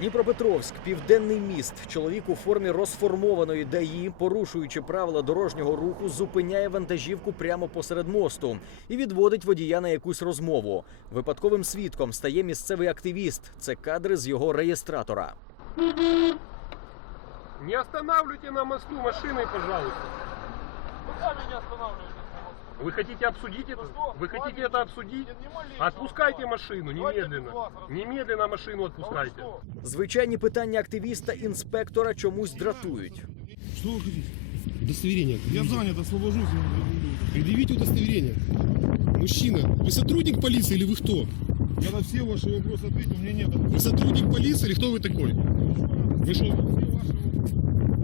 Дніпропетровськ, південний міст. Чоловік у формі розформованої ДАІ, порушуючи правила дорожнього руху, зупиняє вантажівку прямо посеред мосту і відводить водія на якусь розмову. Випадковим свідком стає місцевий активіст. Це кадри з його реєстратора. Не останавливайте на мосту машины, пожалуйста. Вы сами не останавливаетесь на мосту. Вы хотите обсудить это? Ну что, Вы хотите с вами это обсудить? нет ни малейшего Отпускайте права. машину, Давайте немедленно. без вас разберемся. Немедленно машину А вы отпускайте. что? Звичайні питання активіста інспектора чомусь дратують. Что вы хотите? Удостоверение. Я занят, освобожусь. я вам предъявлю. Предъявите удостоверение. Мужчина, вы сотрудник полиции или вы кто? Я на все ваши вопросы ответил, мне нет. Вы сотрудник полиции или кто вы такой? Вы что?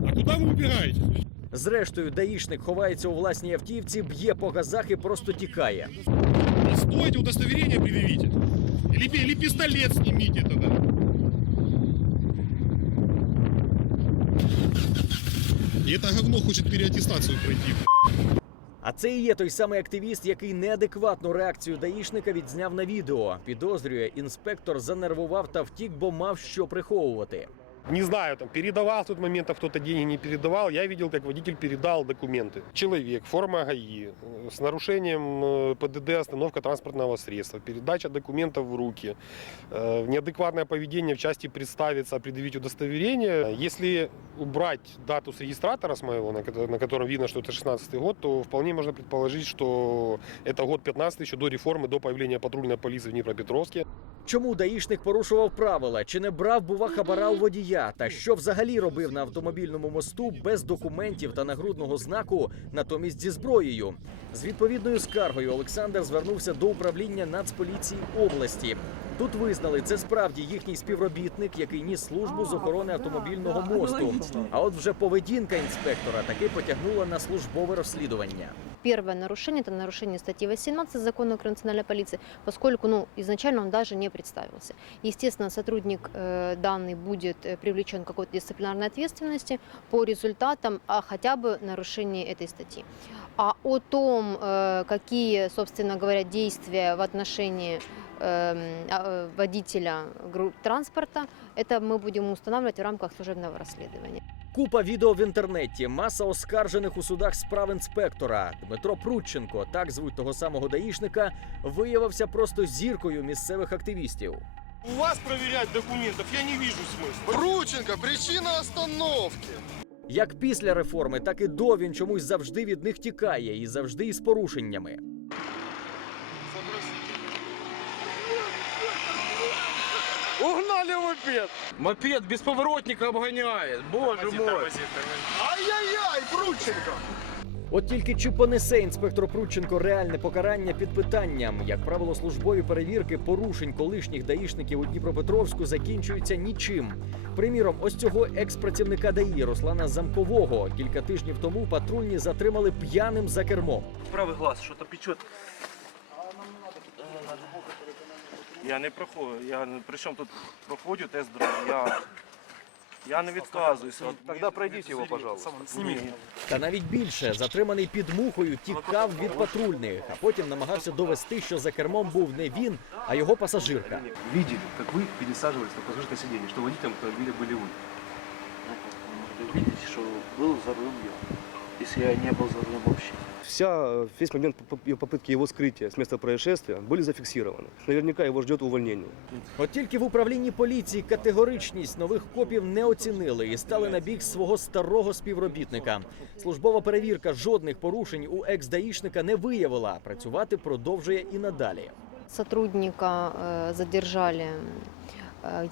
А куда вы убегаете? Зрештою, даїшник ховається у власній автівці, б'є по газах і просто тікає. Стойте, удостоверение предъявите. Или, пистолет снимите тогда. И это говно хочет переаттестацию пройти. А це і є той самий активіст, який неадекватну реакцію даїшника відзняв на відео. Підозрює, інспектор занервував та втік, бо мав що приховувати. Не знаю, там передавал в тот момент, а кто-то деньги не передавал. Я видел, как водитель передал документы. Человек, форма ГАИ, э, с нарушением э, ПДД, остановка транспортного средства, передача документов в руки, э, неадекватное поведение в части представиться, предъявить удостоверение. Если убрать дату с регистратора с моего, на ко- на котором видно, что это 16 год, то вполне можно предположить, что это год 15 еще до реформы, до появления патрульной полиции в Днепропетровске. Чому даїшник порушував правила? Чи не брав бува хабара у водія? Та що взагалі робив на автомобільному мосту без документів та нагрудного знаку, натомість зі зброєю? З відповідною скаргою Олександр звернувся до управління Нацполіції області. Тут визнали, це справді їхній співробітник, який ніс службу з охорони автомобільного мосту. А от вже поведінка інспектора таки потягнула на службове розслідування. Первое нарушение – это нарушение статьи 18 Закона Украины о национальной полиции, поскольку ну, изначально он даже не представился. Естественно, сотрудник э, данный будет э, привлечен к какой-то дисциплинарной ответственности по результатам а, хотя бы нарушения этой статьи. А о том, э, какие, собственно говоря, действия в отношении эм, а, э, водителя групп транспорта, это мы будем устанавливать в рамках служебного расследования. Купа відео в інтернеті, маса оскаржених у судах справ інспектора. Дмитро Прудченко, так звуть того самого даїшника, виявився просто зіркою місцевих активістів. У вас проверять документов я не вижу смысла. Прученко, причина остановки. Як після реформи, так і до він чомусь завжди від них тікає і завжди із порушеннями. Угнали мопед. Мопед без поворотника обгоняет. Боже мой. Ай-яй-яй, Прученко. От тільки чи понесе інспектор Прудченко реальне покарання під питанням, як правило, службові перевірки порушень колишніх даїшників у Дніпропетровську закінчуються нічим. Приміром, ось цього екс-працівника ДАІ Руслана Замкового кілька тижнів тому патрульні затримали п'яним за кермом. правый глаз что-то печет. Я не проходжу, я не- причому тут проходжу тест-драйв, я, я не відказуюся. Тогда пройдите его, пожалуйста. Сними. Та навіть більше затриманий під мухою тікав від патрульних, а потім намагався довести, що за кермом був не він, а його пасажирка. видели, как вы пересаживались на пассажирское сиденье, что водителем автомобиля были вы. Видите, что был за рулем я, если я не был за рулем вообще. Вся, весь момент поп- и попытки его скрытия с места происшествия были зафиксированы. Наверняка его ждет увольнение. От тільки в управлінні поліції категоричність нових копів не оцінили і стали на бік свого старого співробітника. Службова перевірка жодних порушень у екс-даїшника не виявила. Працювати продовжує і надалі. Сотрудника э, задержали э,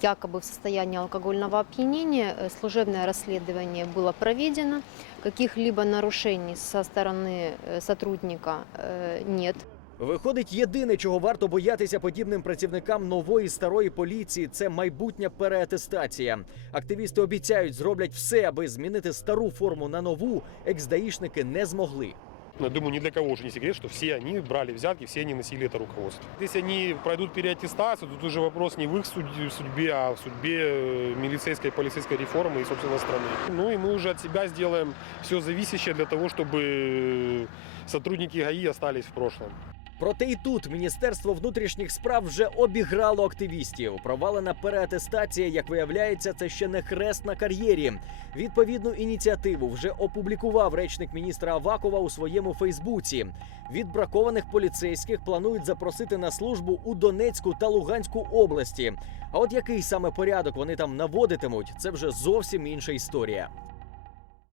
якобы в состоянии алкогольного опьянения. Э, Служебное расследование было проведено. Каких-либо нарушений со стороны э, сотрудника э, нет. Виходить, єдине, чого варто боятися подібним працівникам нової старої поліції, це майбутня переатестація. Активісти обіцяють, зроблять все, аби змінити стару форму на нову. Екс-даїшники не змогли. Я думаю, ни для кого уже не секрет, что все они брали взятки, все они носили это руководство. Если они пройдут переаттестацию, тут уже вопрос не в их суд- судьбе, а в судьбе э, милицейской, полицейской реформы и, собственно, страны. Ну и мы уже от себя сделаем все зависящее для того, чтобы сотрудники ГАИ остались в прошлом. Проте і тут Міністерство внутрішніх справ вже обіграло активістів. Провалена переатестація, як виявляється, це ще не хрест на кар'єрі. Відповідну ініціативу вже опублікував речник міністра Авакова у своєму Фейсбуці. Відбракованих поліцейських планують запросити на службу у Донецьку та Луганську області. А от який саме порядок вони там наводитимуть, це вже зовсім інша історія.